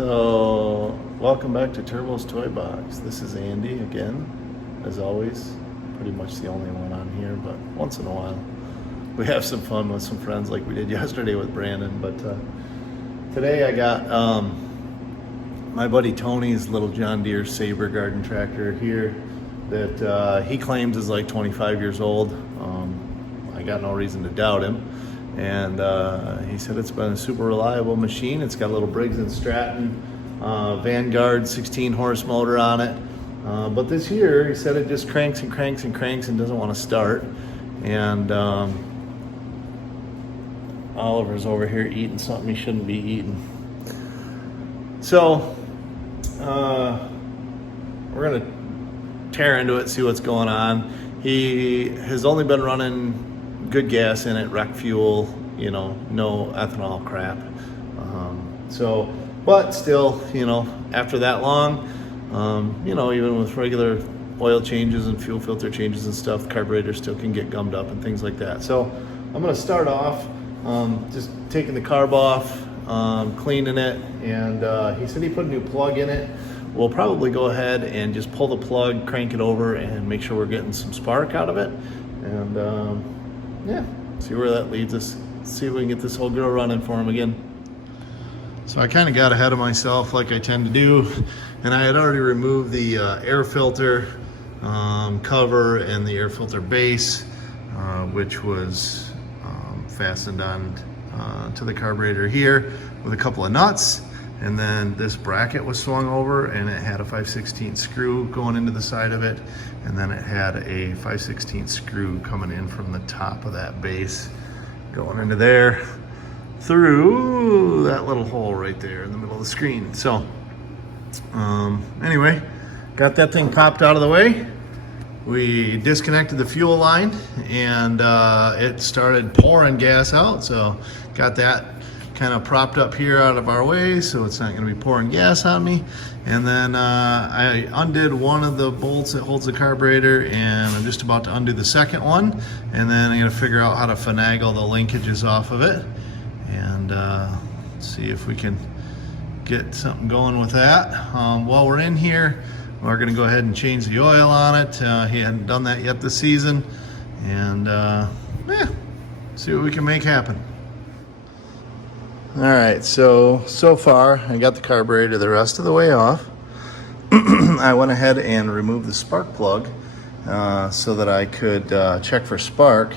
So, welcome back to Turbo's Toy Box. This is Andy again, as always. Pretty much the only one on here, but once in a while we have some fun with some friends like we did yesterday with Brandon. But today I got my buddy Tony's little John Deere Sabre garden tractor here that he claims is like 25 years old. I got no reason to doubt him. And he said it's been a super reliable machine. It's got a little Briggs and Stratton Vanguard 16 horse motor on it. But this year, he said it just cranks and cranks and cranks and doesn't want to start. And Oliver's over here eating something he shouldn't be eating. So we're gonna tear into it, see what's going on. He has only been running good gas in it, rec fuel, you know, no ethanol crap. But still, you know, after that long, you know, even with regular oil changes and fuel filter changes and stuff, the carburetor still can get gummed up and things like that. So I'm gonna start off just taking the carb off, cleaning it, and he said he put a new plug in it. We'll probably go ahead and just pull the plug, crank it over, and make sure we're getting some spark out of it. And yeah, see where that leads us. See if we can get this whole girl running for him again. So I kind of got ahead of myself like I tend to do, and I had already removed the air filter cover and the air filter base, which was fastened on to the carburetor here with a couple of nuts. And then this bracket was swung over and it had a 5/16 screw going into the side of it. And then it had a 5/16 screw coming in from the top of that base, going into there through that little hole right there in the middle of the screen. So anyway, got that thing popped out of the way. We disconnected the fuel line and it started pouring gas out. So got that kind of propped up here out of our way so it's not going to be pouring gas on me. And then I undid one of the bolts that holds the carburetor, and I'm just about to undo the second one, and then I'm going to figure out how to finagle the linkages off of it and see if we can get something going with that. While we're in here, we're going to go ahead and change the oil on it. He hadn't done that yet this season, and yeah, see what we can make happen. All right, so far I got the carburetor the rest of the way off. I went ahead and removed the spark plug so that I could check for spark.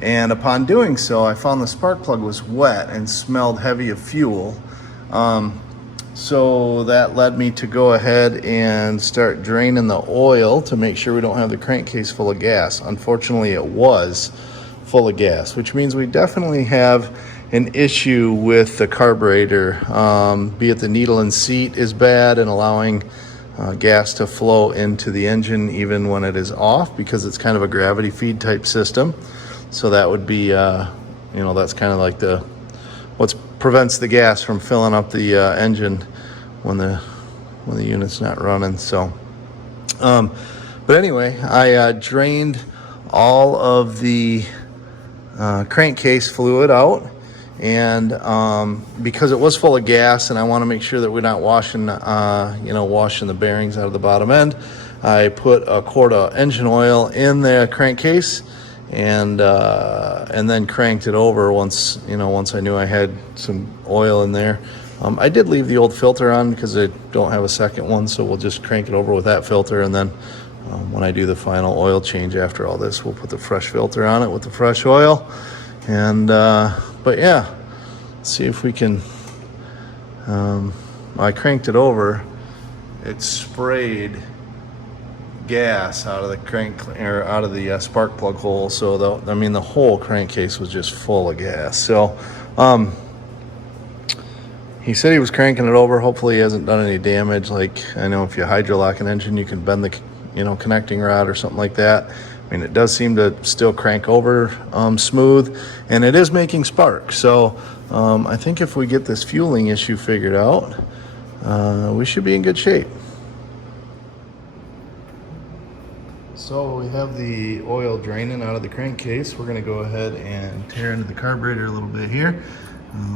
And upon doing so, I found the spark plug was wet and smelled heavy of fuel. So that led me to go ahead and start draining the oil to make sure we don't have the crankcase full of gas. Unfortunately, it was full of gas, which means we definitely have an issue with the carburetor, be it the needle and seat is bad and allowing gas to flow into the engine even when it is off, because it's kind of a gravity feed type system. So that would be, you know, that's kind of like what prevents the gas from filling up the engine when the unit's not running. So, but anyway, I drained all of the crankcase fluid out. And because it was full of gas, and I want to make sure that we're not washing the bearings out of the bottom end, I put a quart of engine oil in the crankcase, and then cranked it over once I knew I had some oil in there. I did leave the old filter on because I don't have a second one, so we'll just crank it over with that filter, and then when I do the final oil change after all this, we'll put the fresh filter on it with the fresh oil. And but yeah, let's see if we can. I cranked it over. It sprayed gas out of the out of the spark plug hole. So the whole crankcase was just full of gas. So he said he was cranking it over. Hopefully, he hasn't done any damage. Like, I know if you hydrolock an engine, you can bend the connecting rod or something like that. I mean, it does seem to still crank over smooth, and it is making spark. So I think if we get this fueling issue figured out, we should be in good shape. So we have the oil draining out of the crankcase. We're going to go ahead and tear into the carburetor a little bit here.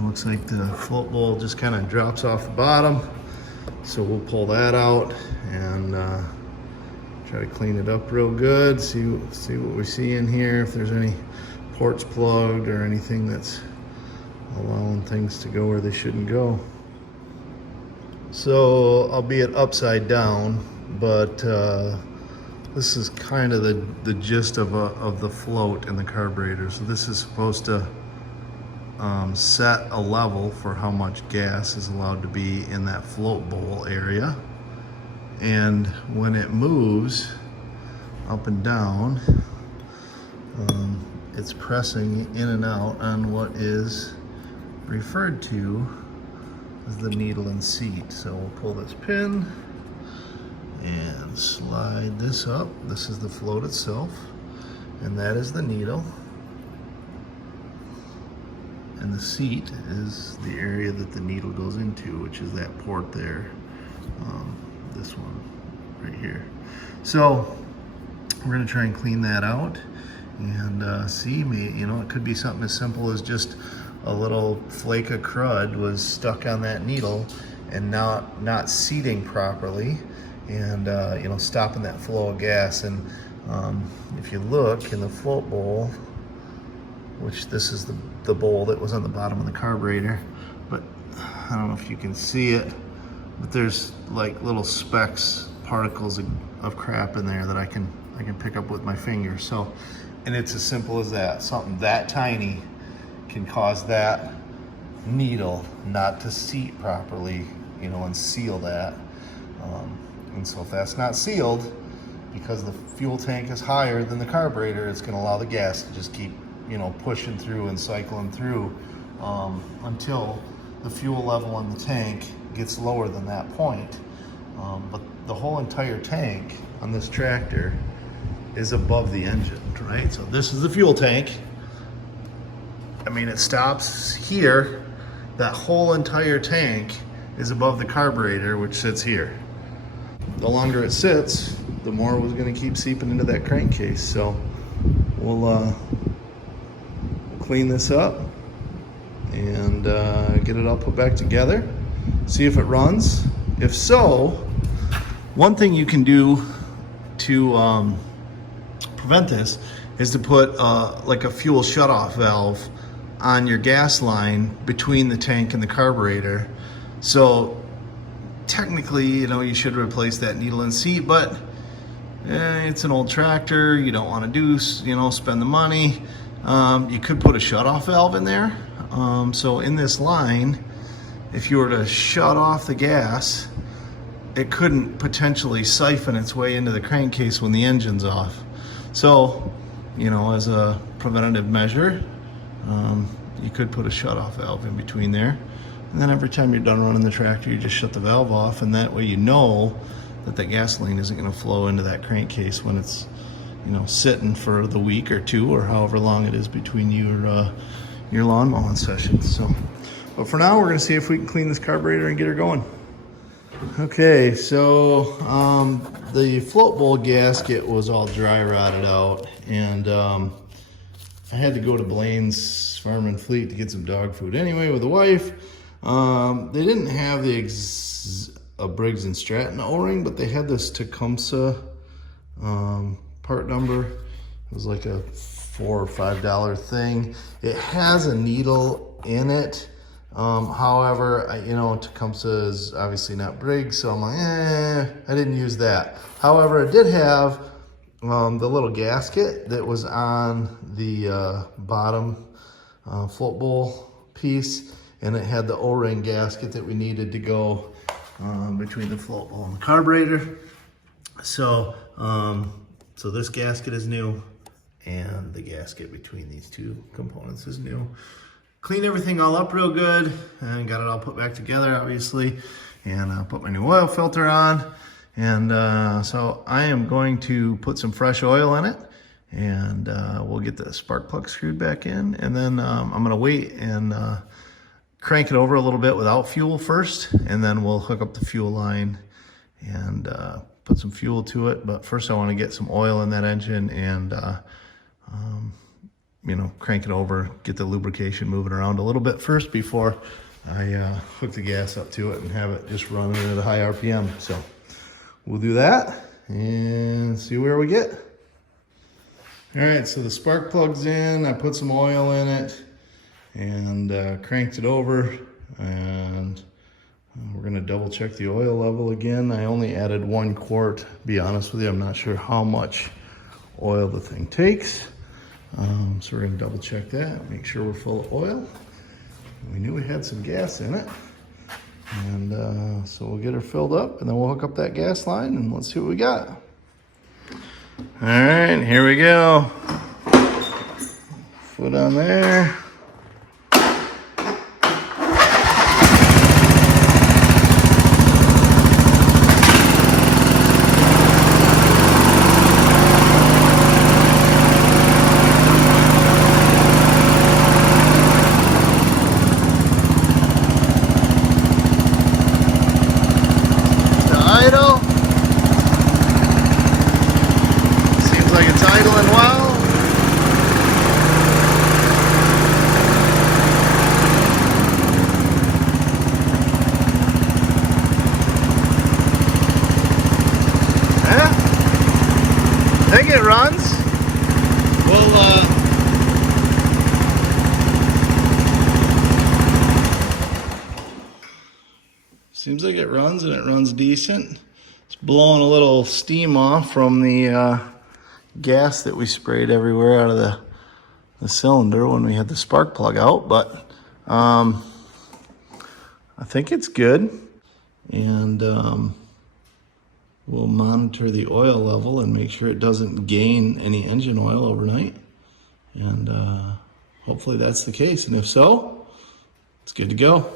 Looks like the float bowl just kind of drops off the bottom. So we'll pull that out and try to clean it up real good, see what we see in here, if there's any ports plugged or anything that's allowing things to go where they shouldn't go. So albeit upside down, but this is kind of the gist of the float in the carburetor. So this is supposed to set a level for how much gas is allowed to be in that float bowl area. And when it moves up and down, it's pressing in and out on what is referred to as the needle and seat. So we'll pull this pin and slide this up. This is the float itself, and that is the needle. And the seat is the area that the needle goes into, which is that port there. This one right here. So we're gonna try and clean that out and see, it could be something as simple as just a little flake of crud was stuck on that needle and not seating properly, and stopping that flow of gas. And if you look in the float bowl, which this is the bowl that was on the bottom of the carburetor, but I don't know if you can see it, but there's like little specks, particles of crap in there that I can pick up with my finger. So, and it's as simple as that. Something that tiny can cause that needle not to seat properly, and seal that. And so if that's not sealed, because the fuel tank is higher than the carburetor, it's gonna allow the gas to just keep, pushing through and cycling through until the fuel level in the tank gets lower than that point. But the whole entire tank on this tractor is above the engine, right? So this is the fuel tank. It stops here. That whole entire tank is above the carburetor, which sits here. The longer it sits, the more it was gonna keep seeping into that crankcase. So we'll clean this up and get it all put back together, see if it runs. If so, one thing you can do to prevent this is to put like a fuel shutoff valve on your gas line between the tank and the carburetor. So technically, you should replace that needle and seat, but it's an old tractor. You don't want to spend the money. You could put a shutoff valve in there. So in this line, if you were to shut off the gas, it couldn't potentially siphon its way into the crankcase when the engine's off. So, as a preventative measure, you could put a shutoff valve in between there. And then every time you're done running the tractor, you just shut the valve off, and that way that the gasoline isn't going to flow into that crankcase when it's, sitting for the week or two or however long it is between your lawn mowing sessions. So, but for now, we're going to see if we can clean this carburetor and get her going. Okay, so the float bowl gasket was all dry rotted out, and I had to go to Blaine's Farm and Fleet to get some dog food anyway with the wife. They didn't have a Briggs and Stratton O-ring, but they had this Tecumseh part number. It was like a $4 or $5 thing. It has a needle in it. However, Tecumseh is obviously not Briggs, so I'm like, I didn't use that. However, it did have the little gasket that was on the bottom float bowl piece, and it had the O-ring gasket that we needed to go between the float bowl and the carburetor. So, so this gasket is new, and the gasket between these two components is new. Cleaned everything all up real good and got it all put back together, obviously, and put my new oil filter on. And so I am going to put some fresh oil in it, and we'll get the spark plug screwed back in, and then I'm gonna wait and crank it over a little bit without fuel first, and then we'll hook up the fuel line and put some fuel to it. But first I want to get some oil in that engine and crank it over, get the lubrication moving around a little bit first before I hook the gas up to it and have it just running at a high RPM. So we'll do that and see where we get. All right, so the spark plug's in. I put some oil in it and cranked it over, and we're gonna double check the oil level again. I only added 1 quart. Be honest with you, I'm not sure how much oil the thing takes. So we're gonna double check that, make sure we're full of oil. We knew we had some gas in it. And so we'll get her filled up and then we'll hook up that gas line and let's see what we got. All right, here we go. Foot on there. Idle. Seems like it's idling well. Yeah, I think it runs. Seems like it runs, and it runs decent. It's blowing a little steam off from the gas that we sprayed everywhere out of the cylinder when we had the spark plug out, but I think it's good. And we'll monitor the oil level and make sure it doesn't gain any engine oil overnight. And hopefully that's the case, and if so, it's good to go.